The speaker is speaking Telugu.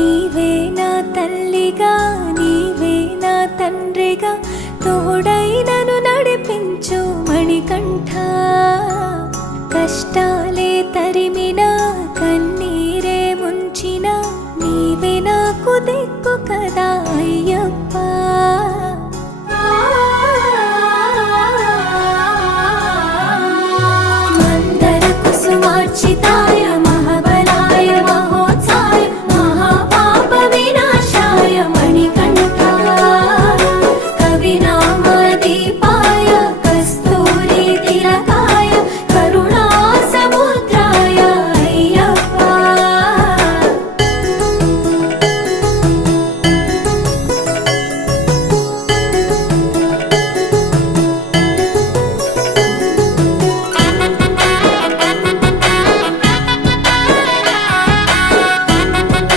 నీవే నా తల్లిగా నీవే నా తండ్రిగా తోడై నన్ను నడిపించు మణికంఠ. కష్టాలే తరిమినా కన్నీరే ముంచిన నీవే నాకు దిక్కు కదా అయ్యప్ప.